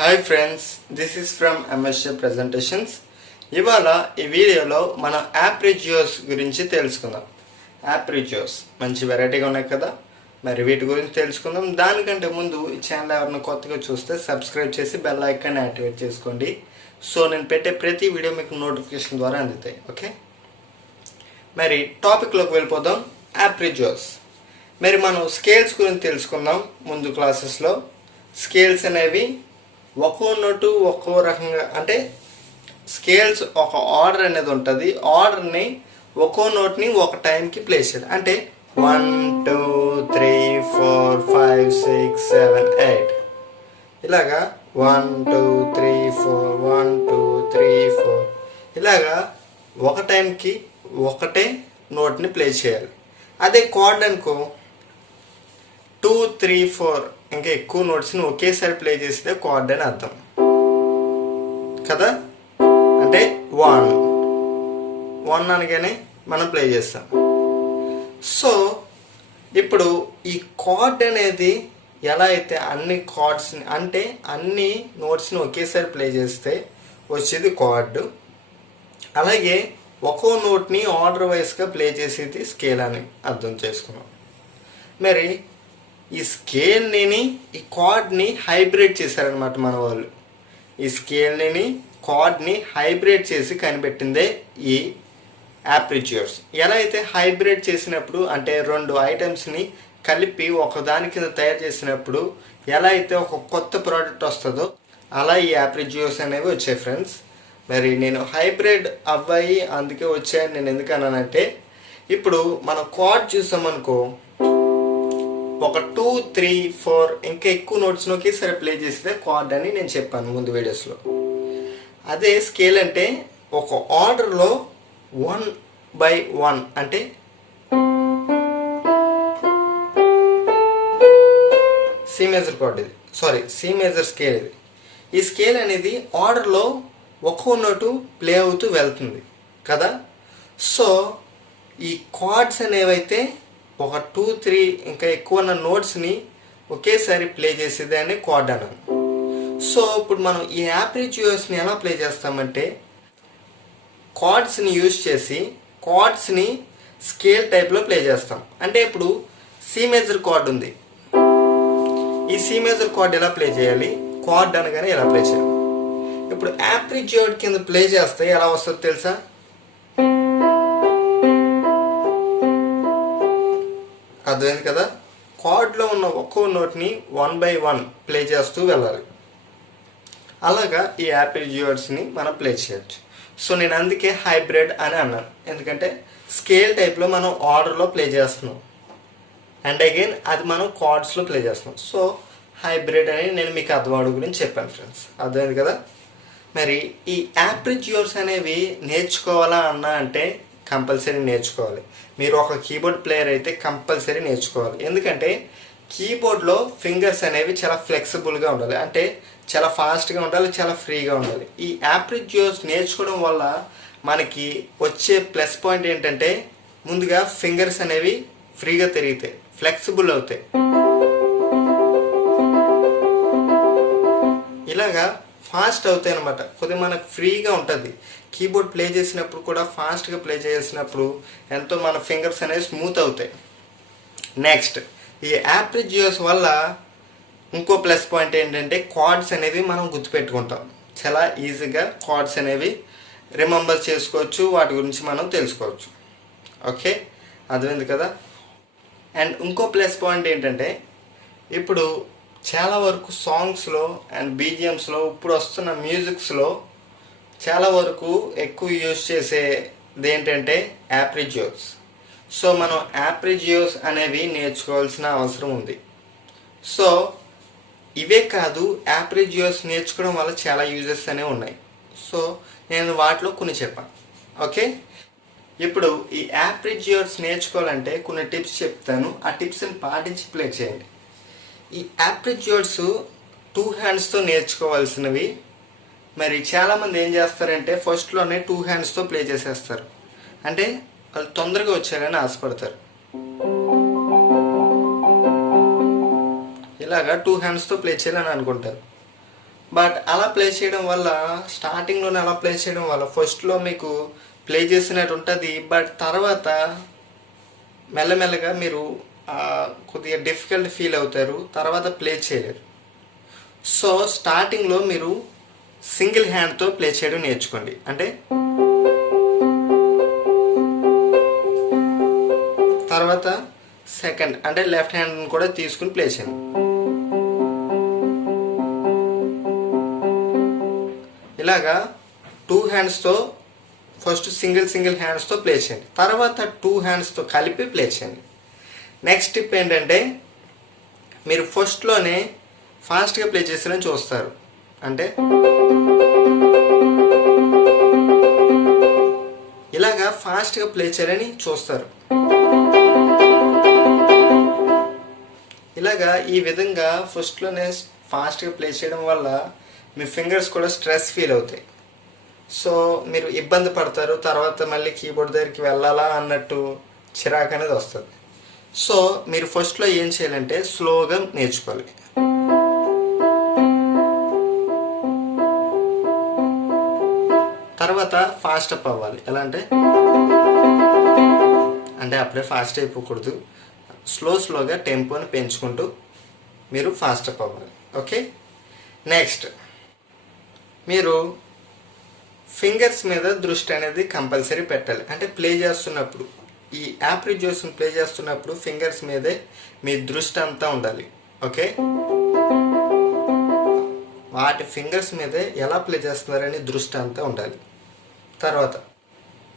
Hi friends, this is from MSA presentations. ఇవాళ ఈ వీడియోలో మనం యాప్రిజియోస్ గురించి తెలుసుకుందాం. యాప్రిజియోస్ మంచి వెరైటీగా ఉన్నాయి కదా, మరి వీటి గురించి తెలుసుకుందాం. దానికంటే ముందు ఈ ఛానల్ ఎవరైనా కొత్తగా చూస్తే సబ్స్క్రైబ్ చేసి బెల్ ఐకాన్ యాక్టివేట్ చేసుకోండి. సో నేను పెట్టే ప్రతి వీడియో మీకు నోటిఫికేషన్ ద్వారా అందుతాయి. ఓకే, మరి టాపిక్లోకి వెళ్ళిపోదాం. యాప్రిజియోస్. మరి మనం స్కేల్స్ గురించి తెలుసుకుందాం. ముందు క్లాసెస్లో స్కేల్స్ అనేవి ఒక్కో నోటు ఒక్కో రకంగా, అంటే స్కేల్స్ ఒక ఆర్డర్ అనేది ఉంటుంది. ఆర్డర్ని ఒక్కో నోట్ని ఒక టైంకి ప్లేస్ చేయాలి. అంటే 1 2 3 4 5 6 7 8 ఇలాగా 1 2 3 4 1 2 3 4 ఇలాగా ఒక టైంకి ఒకటే నోట్ని ప్లే చేయాలి. అదే కార్డ్ అనుకో 2 3 4 ఇంకా ఎక్కువ నోట్స్ని ఒకేసారి ప్లే చేస్తే కార్డ్ అని అర్థం కదా. అంటే 1 అనగానే మనం ప్లే చేస్తాం. సో ఇప్పుడు ఈ కార్డ్ అనేది ఎలా అయితే అన్ని కార్డ్స్ని, అంటే అన్ని నోట్స్ని ఒకేసారి ప్లే చేస్తే వచ్చేది కార్డు. అలాగే ఒక్కో నోట్ని ఆర్డర్ వైజ్గా ప్లే చేసేది స్కేల్ అని అర్థం చేసుకున్నాం. మరి ఈ స్కేల్ని ఈ కార్డ్ని హైబ్రిడ్ చేశారనమాట మన వాళ్ళు. ఈ స్కేల్ని కార్డ్ని హైబ్రిడ్ చేసి కనిపెట్టిందే ఈ యాప్రిజియోస్. ఎలా అయితే హైబ్రిడ్ చేసినప్పుడు, అంటే రెండు ఐటమ్స్ని కలిపి ఒకదాని కింద తయారు చేసినప్పుడు ఎలా అయితే ఒక కొత్త ప్రోడక్ట్ వస్తుందో అలా ఈ యాప్రిజియోస్ అనేవి వచ్చాయి ఫ్రెండ్స్. మరి నేను హైబ్రిడ్ అవ్వాయి అందుకే వచ్చాయని నేను ఎందుకు అన్నానంటే, ఇప్పుడు మనం కార్డ్ చూసామనుకో, ఒక 2 3 4 ఇంకా ఎక్కువ నోట్స్ని ఒకేసారి ప్లే చేస్తే కార్డ్ అని నేను చెప్పాను ముందు వీడియోస్లో. అదే స్కేల్ అంటే ఒక ఆర్డర్లో 1 by 1, అంటే సి మేజర్ కార్డ్ ఇది, సి మేజర్ స్కేల్ ఇది. ఈ స్కేల్ అనేది ఆర్డర్లో ఒక్కో నోటు ప్లే అవుతూ వెళ్తుంది కదా. సో ఈ కార్డ్స్ అనేవైతే ఒక 2 3 ఇంకా ఎక్కువ ఉన్న నోట్స్ని ఒకేసారి ప్లే చేసేదాన్ని కార్డ్ అన్నాను. సో ఇప్పుడు మనం ఈ యాప్రిజియోస్ని ఎలా ప్లే చేస్తామంటే, కార్డ్స్ని యూజ్ చేసి కార్డ్స్ని స్కేల్ టైప్లో ప్లే చేస్తాం. అంటే ఇప్పుడు సి మేజర్ కార్డ్ ఉంది, ఈ సి మేజర్ కార్డ్ ఎలా ప్లే చేయాలి, కార్డ్ అనగానే ఎలా ప్లే చేయాలి. ఇప్పుడు యాప్రిజియోడ్ కింద ప్లే చేస్తే ఎలా వస్తుందో తెలుసా? అర్థమైంది కదా. కార్డ్లో ఉన్న ఒక్కో నోట్ని 1 by 1 ప్లే చేస్తూ వెళ్ళాలి. అలాగా ఈ యాప్రిజియోడ్స్ని మనం ప్లే చేయొచ్చు. సో నేను అందుకే హైబ్రిడ్ అని అన్నాను, ఎందుకంటే స్కేల్ టైప్లో మనం ఆర్డర్లో ప్లే చేస్తున్నాం, అండ్ అగైన్ అది మనం కార్డ్స్లో ప్లే చేస్తున్నాం. సో హైబ్రిడ్ అని నేను మీకు అర్థవాడు గురించి చెప్పాను ఫ్రెండ్స్. అర్థమైంది కదా. మరి ఈ యాప్రిజియోడ్స్ అనేవి నేర్చుకోవాలా అన్నా అంటే కంపల్సరీ నేర్చుకోవాలి. మీరు ఒక కీబోర్డ్ ప్లేయర్ అయితే కంపల్సరీ నేర్చుకోవాలి. ఎందుకంటే కీబోర్డ్లో ఫింగర్స్ అనేవి చాలా ఫ్లెక్సిబుల్గా ఉండాలి, అంటే చాలా ఫాస్ట్గా ఉండాలి, చాలా ఫ్రీగా ఉండాలి. ఈ యాప్రిజియోస్ నేర్చుకోవడం వల్ల మనకి వచ్చే ప్లస్ పాయింట్ ఏంటంటే, ముందుగా ఫింగర్స్ అనేవి ఫ్రీగా తిరుగుతాయి, ఫ్లెక్సిబుల్ అవుతాయి. ఇలాగా ఫాస్ట్ అవుతాయి అనమాట. కొద్దిగా మనకు ఫ్రీగా ఉంటుంది. కీబోర్డ్ ప్లే చేసినప్పుడు కూడా ఫాస్ట్గా ప్లే చేసినప్పుడు ఎంతో మన ఫింగర్స్ అనేవి స్మూత్ అవుతాయి. నెక్స్ట్, ఈ యాప్రిజియోస్ వల్ల ఇంకో ప్లస్ పాయింట్ ఏంటంటే, కార్డ్స్ అనేవి మనం గుర్తుపెట్టుకుంటాం. చాలా ఈజీగా కార్డ్స్ అనేవి రిమెంబర్ చేసుకోవచ్చు, వాటి గురించి మనం తెలుసుకోవచ్చు. ఓకే, అర్థమైంది కదా. అండ్ ఇంకో ప్లస్ పాయింట్ ఏంటంటే, ఇప్పుడు చాలా వరకు సాంగ్స్లో అండ్ బీజిఎమ్స్లో ఇప్పుడు వస్తున్న మ్యూజిక్స్లో చాలా వరకు ఎక్కువ యూజ్ చేసేది ఏంటంటే యాప్రిజియోస్. సో మనం యాప్రిజియోస్ అనేవి నేర్చుకోవాల్సిన అవసరం ఉంది. సో ఇవే కాదు, యాప్రిజియోస్ నేర్చుకోవడం వల్ల చాలా యూజెస్ అనేవి ఉన్నాయి. సో నేను వాటిలో కొన్ని చెప్పాను. ఓకే, ఇప్పుడు ఈ యాప్రిజియోస్ నేర్చుకోవాలంటే కొన్ని టిప్స్ చెప్తాను, ఆ టిప్స్ని పాటించి ప్లే చేయండి. ఈ యాప్రిజియోడ్స్ 2 హ్యాండ్స్తో నేర్చుకోవాల్సినవి. మరి చాలామంది ఏం చేస్తారంటే ఫస్ట్లోనే 2 హ్యాండ్స్తో ప్లే చేసేస్తారు, అంటే వాళ్ళు తొందరగా వచ్చారని ఆశపడతారు. ఇలాగా 2 హ్యాండ్స్తో ప్లే చేయాలని అనుకుంటారు. బట్ అలా ప్లే చేయడం వల్ల, స్టార్టింగ్లోనే అలా ప్లే చేయడం వల్ల ఫస్ట్లో మీకు ప్లే చేసినట్టు ఉంటుంది, బట్ తర్వాత మెల్లమెల్లగా మీరు కొద్దిగా డిఫికల్ట్ ఫీల్ అవుతారు, తర్వాత ప్లే చేయలేరు. సో స్టార్టింగ్లో మీరు సింగిల్ హ్యాండ్తో ప్లే చేయడం నేర్చుకోండి. అంటే తర్వాత సెకండ్ అంటే లెఫ్ట్ హ్యాండ్ కూడా తీసుకుని ప్లే చేయండి. ఇలాగా 2 హ్యాండ్స్తో ఫస్ట్ సింగిల్ హ్యాండ్స్తో ప్లే చేయండి, తర్వాత 2 హ్యాండ్స్తో కలిపి ప్లే చేయండి. నెక్స్ట్ టిప్ ఏంటంటే, మీరు ఫస్ట్లోనే ఫాస్ట్గా ప్లే చేసారని చూస్తారు, అంటే ఇలాగా ఫాస్ట్గా ప్లే చేయాలని చూస్తారు. ఇలాగా ఈ విధంగా ఫస్ట్లోనే ఫాస్ట్గా ప్లే చేయడం వల్ల మీ ఫింగర్స్ కూడా స్ట్రెస్ ఫీల్ అవుతాయి. సో మీరు ఇబ్బంది పడతారు, తర్వాత మళ్ళీ కీబోర్డ్ దగ్గరికి వెళ్ళాలా అన్నట్టు చిరాకు అనేది వస్తుంది. సో మీరు ఫస్ట్లో ఏం చేయాలంటే స్లోగా నేర్చుకోవాలి. తర్వాత ఫాస్ట్ అప్ అవ్వాలి. ఎలా అంటే అప్పుడే ఫాస్ట్ అయిపోకూడదు, స్లోగా టెంపోని పెంచుకుంటూ మీరు ఫాస్ట్ అప్ అవ్వాలి. ఓకే, నెక్స్ట్ మీరు ఫింగర్స్ మీద దృష్టి అనేది కంపల్సరీ పెట్టాలి. అంటే ప్లే చేస్తున్నప్పుడు, ఈ యాప్రిజియోస్ని ప్లే చేస్తున్నప్పుడు ఫింగర్స్ మీదే మీ దృష్టి అంతా ఉండాలి. ఓకే, వాటి ఫింగర్స్ మీదే ఎలా ప్లే చేస్తున్నారని దృష్టి అంతా ఉండాలి. తర్వాత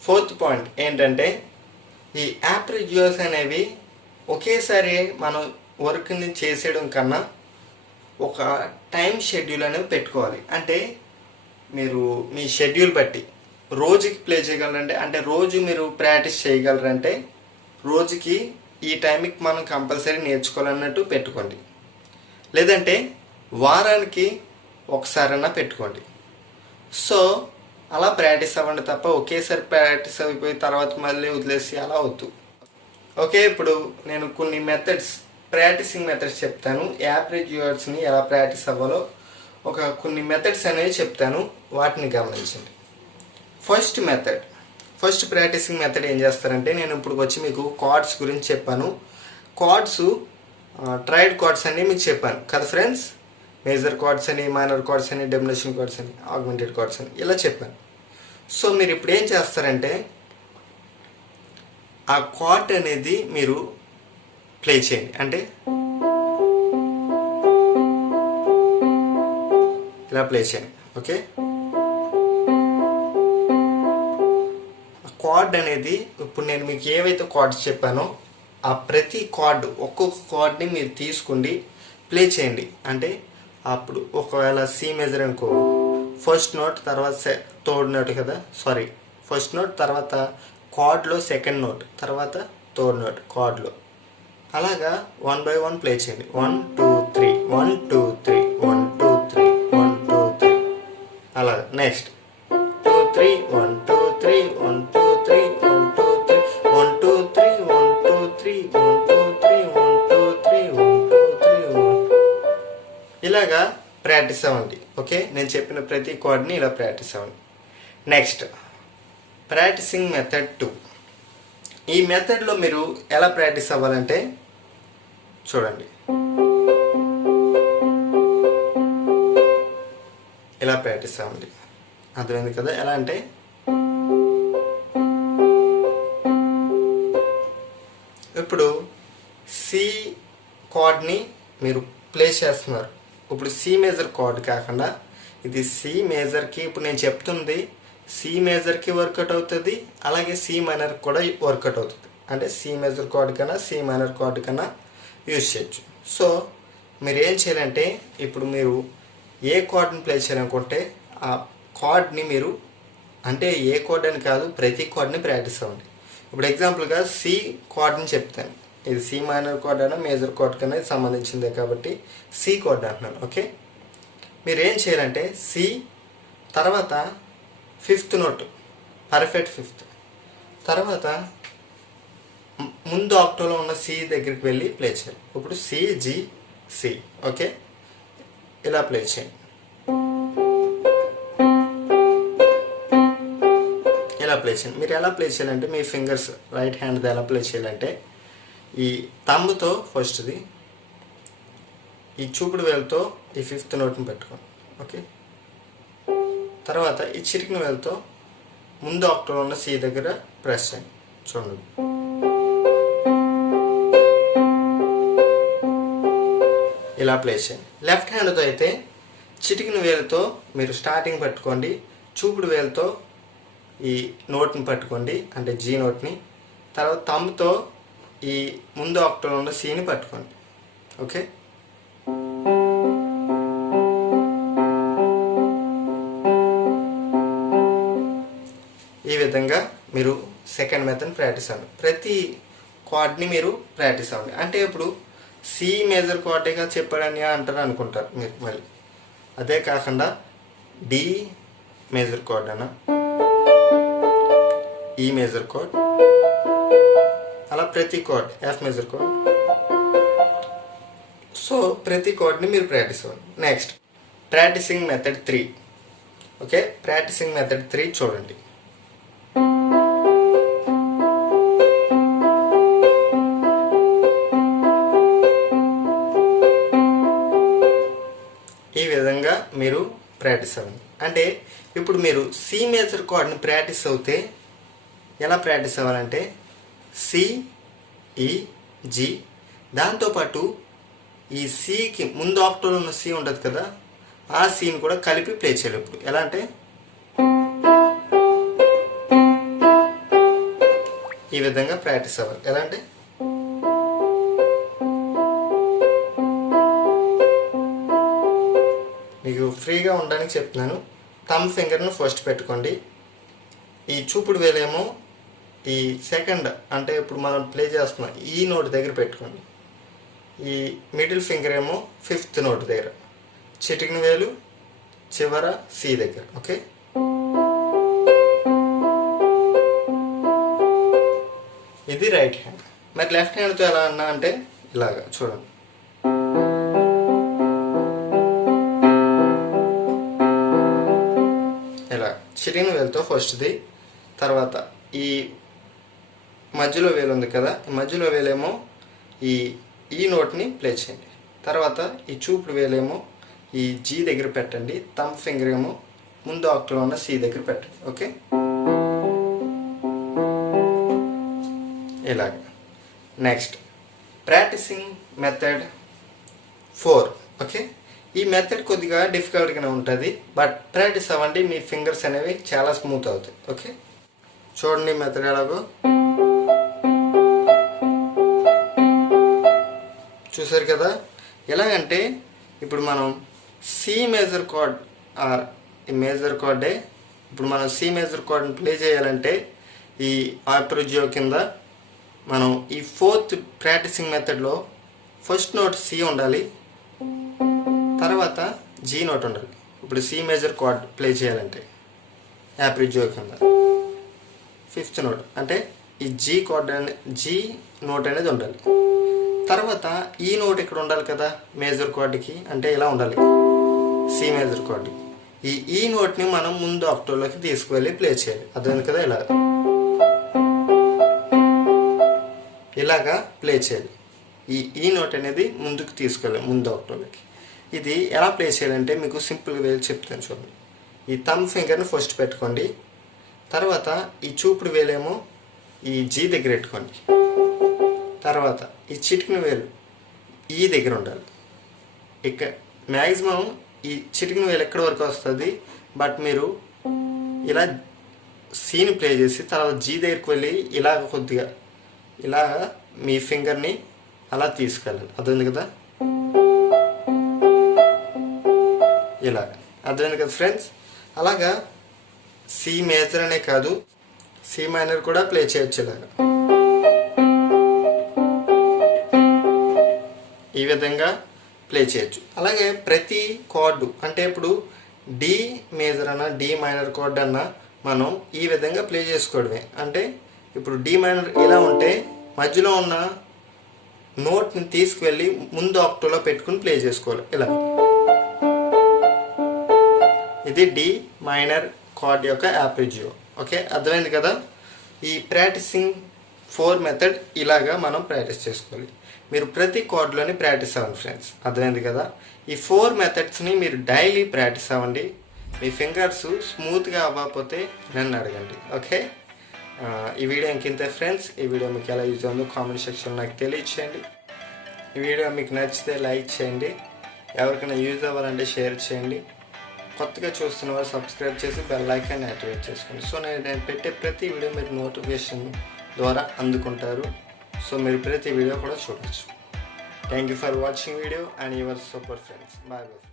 4th పాయింట్ ఏంటంటే, ఈ యాప్రిజియోస్ అనేవి ఒకేసారి మనం వర్క్ని చేసేయడం కన్నా ఒక టైం షెడ్యూల్ అనేవి పెట్టుకోవాలి. అంటే మీరు మీ షెడ్యూల్ బట్టి రోజుకి ప్లే చేయగలరంటే, అంటే రోజు మీరు ప్రాక్టీస్ చేయగలరంటే రోజుకి ఈ టైంకి మనం కంపల్సరీ నేర్చుకోవాలన్నట్టు పెట్టుకోండి. లేదంటే వారానికి ఒకసారైనా పెట్టుకోండి. సో అలా ప్రాక్టీస్ అవ్వండి తప్ప ఒకేసారి ప్రాక్టీస్ అయిపోయి తర్వాత మళ్ళీ వదిలేసి అలా వద్దు. ఓకే, ఇప్పుడు నేను కొన్ని ప్రాక్టీసింగ్ మెథడ్స్ చెప్తాను. యాప్రిజియోస్ని ఎలా ప్రాక్టీస్ అవ్వాలో కొన్ని మెథడ్స్ అనేవి చెప్తాను, వాటిని గమనించండి. ఫస్ట్ ప్రాక్టీసింగ్ మెథడ్ ఏం చేస్తారంటే, నేను ఇప్పుడు వచ్చి మీకు కార్డ్స్ గురించి చెప్పాను. కార్డ్స్ ట్రైడ్ కార్డ్స్ అని మీకు చెప్పాను కదా ఫ్రెండ్స్. మేజర్ కార్డ్స్ అని, మైనర్ కార్డ్స్ అని, డెమినేషన్ కార్డ్స్ అని, ఆగ్మెంటెడ్ కార్డ్స్ అని ఇలా చెప్పాను. సో మీరు ఇప్పుడు ఏం చేస్తారంటే, ఆ కార్డ్ అనేది మీరు ప్లే చేయండి. అంటే ఇలా ప్లే చేయండి. ఓకే, కార్డ్ అనేది ఇప్పుడు నేను మీకు ఏవైతే కార్డ్స్ చెప్పానో ఆ ప్రతి కార్డు, ఒక్కొక్క కార్డ్ని మీరు తీసుకోండి, ప్లే చేయండి. అంటే అప్పుడు ఒకవేళ సి మేజర్ అనుకో, ఫస్ట్ నోట్ తర్వాత థర్డ్ నోట్ కదా, ఫస్ట్ నోట్ తర్వాత కార్డ్లో సెకండ్ నోట్ తర్వాత థర్డ్ నోట్ కార్డ్లో, అలాగా 1 by 1 ప్లే చేయండి. 1 2 3 1 2 3 1 2 3 1 2 3 అలాగా. నెక్స్ట్ 2 3 1 2 3 1 2 3 1 2 3 1 2 3 1 2 3 1 2 3 1 2 3 1 2 3 1 ఇలాగా ప్రాక్టీస్ అవ్వండి. ఓకే, నేను చెప్పిన ప్రతి కార్డ్ని ఇలా ప్రాక్టీస్ అవ్వండి. Next practising method 2. ఈ మెథడ్లో మీరు ఎలా ప్రాక్టీస్ అవ్వాలంటే చూడండి, ఇలా ప్రాక్టీస్ అవ్వండి. అర్థమైంది కదా? ఎలా అంటే ఇప్పుడు సి కార్డ్ని మీరు ప్లే చేస్తున్నారు. ఇప్పుడు సి మేజర్ కార్డ్ కాకుండా ఇది సి మేజర్కి, ఇప్పుడు నేను చెప్తుంది సి మేజర్కి వర్కౌట్ అవుతుంది, అలాగే సి మైనర్కి కూడా వర్కౌట్ అవుతుంది. అంటే సి మేజర్ కార్డ్ కన్నా సి మైనర్ కార్డ్ కన్నా యూజ్ చేయొచ్చు. సో మీరు ఏం చేయాలంటే, ఇప్పుడు మీరు ఏ కార్డ్ని ప్లే చేయాలనుకుంటే ఆ కార్డ్ని మీరు, అంటే ఏ కార్డ్ అని కాదు, ప్రతి కార్డ్ని ప్రాక్టీస్ అవ్వండి. ఇప్పుడు ఎగ్జాంపుల్గా సి కార్డ్ని చెప్తాను. ఇది సి మైనర్ కార్డ్ అయినా మేజర్ కార్డ్ కన్నా సంబంధించిందే కాబట్టి సి కార్డ్ అంటున్నాను. ఓకే, మీరు ఏం చేయాలంటే సి తర్వాత 5th నోట్, పర్ఫెక్ట్ 5th, తర్వాత ముందు ఆక్టోలో ఉన్న సి దగ్గరికి వెళ్ళి ప్లే చేయాలి. ఇప్పుడు సి జి సి. ఓకే, ఇలా ప్లే చేయండి. ఇలా ప్లే చేయండి. మీరు ఎలా ప్లే చేయాలంటే మీ ఫింగర్స్ రైట్ హ్యాండ్ది ఎలా ప్లే చేయాలంటే ఈ థంబ్తో ఫస్ట్ది, ఈ చూపుడు వేలుతో ఈ 5th నోట్ని పెట్టుకోండి. ఓకే, తర్వాత ఈ చిటికిన వేలుతో ముందు ఆక్టేవ్ ఉన్న సి దగ్గర ప్రెస్ చేయండి. చూడండి, ఇలా ప్లే చేయండి. లెఫ్ట్ హ్యాండ్తో అయితే చిటికిన వేలుతో మీరు స్టార్టింగ్ పట్టుకోండి, చూపుడు వేలుతో ఈ నోట్ని పట్టుకోండి, అంటే జీ నోట్ని. తర్వాత థంబ్తో ఈ ముందు ఆక్టేవ్ ఉన్న సిని పట్టుకోండి. ఓకే, ఈ విధంగా మీరు సెకండ్ మెథడ్ ప్రాక్టీస్ అవ్వండి. ప్రతి కార్డ్ని మీరు ప్రాక్టీస్ అవ్వండి. అంటే ఇప్పుడు సి మేజర్ కార్డేగా చెప్పాడని అంటారు అనుకుంటారు మీరు. మళ్ళీ అదే కాకుండా డి మేజర్ కార్డ్ అన్న, ఈ మేజర్ కార్డ్, అలా ప్రతి card, F major card. So ప్రతి కార్డ్ని మీరు ప్రాక్టీస్ అవ్వండి. Next practising method 3. Okay, practising method 3 చూడండి. ఈ విధంగా మీరు ప్రాక్టీస్ అవ్వండి. అంటే ఇప్పుడు మీరు సి మేజర్ కార్డ్ని ప్రాక్టీస్ అవుతే ఎలా ప్రాక్టీస్ అవ్వాలంటే సి, ఈ, జి, దాంతోపాటు ఈ సికి ముందు ఆక్టేవ్ ఉన్న సి ఉంటుంది కదా, ఆ సిని కూడా కలిపి ప్లే చేయాలి. ఇప్పుడు ఎలా అంటే ఈ విధంగా ప్రాక్టీస్ అవ్వాలి. ఎలా అంటే మీకు ఫ్రీగా ఉండడానికి చెప్తున్నాను. థంబ్ ఫింగర్ను ఫస్ట్ పెట్టుకోండి, ఈ చూపుడు వేలేమో ఈ సెకండ్, అంటే ఇప్పుడు మనం ప్లే చేస్తున్నాం ఈ నోట్ దగ్గర పెట్టుకోండి, ఈ మిడిల్ ఫింగర్ ఏమో 5th నోట్ దగ్గర, చిటికిన వేలు చివర సి దగ్గర. ఓకే, ఇది రైట్ హ్యాండ్. మరి లెఫ్ట్ హ్యాండ్తో ఎలా అన్నా అంటే ఇలాగా చూడండి, ఇలా చిటికిన వేలుతో ఫస్ట్ది, తర్వాత ఈ మధ్యలో వేలు ఉంది కదా, ఈ మధ్యలో వేలేమో ఈ నోట్ని ప్లే చేయండి. తర్వాత ఈ చూపుడు వేలేమో ఈ జీ దగ్గర పెట్టండి, థంబ్ ఫింగర్ ఏమో ముందు ఆక్టేవ్ ఉన్న సి దగ్గర పెట్టండి. ఓకే, ఇలాగ. Next practising method 4. ఓకే, ఈ మెథడ్ కొద్దిగా డిఫికల్ట్గానే ఉంటుంది, బట్ ప్రాక్టీస్ అవ్వండి, మీ ఫింగర్స్ అనేవి చాలా స్మూత్ అవుతాయి. ఓకే, చూడండి మెథడ్ ఎలాగో. చూసారు కదా, ఎలాగంటే ఇప్పుడు మనం సి మేజర్ కార్డ్ ఆర్ ఈ మేజర్ కార్డే, ఇప్పుడు మనం సి మేజర్ కార్డ్ని ప్లే చేయాలంటే ఈ ఆర్పెజియో కింద మనం ఈ 4th ప్రాక్టీసింగ్ మెథడ్లో ఫస్ట్ నోట్ సి ఉండాలి, తర్వాత జీ నోట్ ఉండాలి. ఇప్పుడు సి మేజర్ కార్డ్ ప్లే చేయాలంటే ఆర్పెజియో కింద 5th నోట్, అంటే ఈ జీ కార్డ్ జీ నోట్ అనేది ఉండాలి. తర్వాత ఈ నోట్ ఇక్కడ ఉండాలి కదా మేజర్ కార్డ్కి, అంటే ఇలా ఉండాలి సి మేజర్ కార్డ్కి. ఈ నోట్ని మనం ముందు ఆక్టేవ్లోకి తీసుకువెళ్ళి ప్లే చేయాలి. అర్థమైంది కదా, ఇలాగా ప్లే చేయాలి. ఈ నోట్ అనేది ముందుకు తీసుకెళ్ళాలి ముందు ఆక్టేవ్లోకి. ఇది ఎలా ప్లే చేయాలంటే మీకు సింపుల్గా వేలు చెప్తాను చూడండి. ఈ థంబ్ ఫింగర్ని ఫస్ట్ పెట్టుకోండి, తర్వాత ఈ చూపుడు వేలేమో ఈ జీ దగ్గర పెట్టుకోండి, తర్వాత ఈ చిటికిన వేలు ఈ దగ్గర ఉండాలి. ఇక మ్యాక్సిమం ఈ చిటికిన వేలు ఎక్కడి వరకు వస్తుంది, బట్ మీరు ఇలా సీని ప్లే చేసి తర్వాత జీ దగ్గరికి వెళ్ళి ఇలాగ కొద్దిగా ఇలా మీ ఫింగర్ని అలా తీసుకెళ్ళాలి. అర్థమైంది కదా, ఇలాగ. అర్థమైంది కదా ఫ్రెండ్స్. అలాగా సి మేజర్ అనే కాదు, సి మైనర్ కూడా ప్లే చేయొచ్చు ఇలాగా. ఈ విధంగా ప్లే చేయొచ్చు. అలాగే ప్రతి కార్డు, అంటే ఇప్పుడు డి మేజర్ అన్న డి మైనర్ కార్డ్ అన్న మనం ఈ విధంగా ప్లే చేసుకోవడమే. అంటే ఇప్పుడు డి మైనర్ ఇలా ఉంటే మధ్యలో ఉన్న నోట్ని తీసుకువెళ్ళి ముందు ఆక్టేవ్లో పెట్టుకుని ప్లే చేసుకోవాలి ఇలా. ఇది డి మైనర్ కార్డ్ యొక్క ఆర్పెజియో. ఓకే, అర్థమైంది కదా. ఈ ప్రాక్టీసింగ్ 4 మెథడ్ ఇలాగా మనం ప్రాక్టీస్ చేసుకోవాలి. మీరు ప్రతి కార్డ్లోని ప్రాక్టీస్ అవ్వండి ఫ్రెండ్స్, అర్థమైంది కదా. ఈ 4 మెథడ్స్ని మీరు డైలీ ప్రాక్టీస్ అవ్వండి. మీ ఫింగర్స్ స్మూత్గా అవ్వకపోతే నన్ను అడగండి. ఓకే, ఈ వీడియో ఇంకింతే ఫ్రెండ్స్. ఈ వీడియో మీకు ఎలా యూజ్ అవుతుందో కామెంట్ సెక్షన్లో నాకు తెలియచేయండి. ఈ వీడియో మీకు నచ్చితే లైక్ చేయండి, ఎవరికైనా యూజ్ అవ్వాలంటే షేర్ చేయండి. కొత్తగా చూస్తున్న వారు సబ్స్క్రైబ్ చేసి బెల్ ఐకాన్ యాక్టివేట్ చేసుకోండి. సో నేను పెట్టే ప్రతి వీడియో మీరు నోటిఫికేషన్ ద్వారా అందుకుంటారు. సో మీరు ప్రతి వీడియో కూడా చూడవచ్చు. Thank you for watching video and your super friends. Bye bye.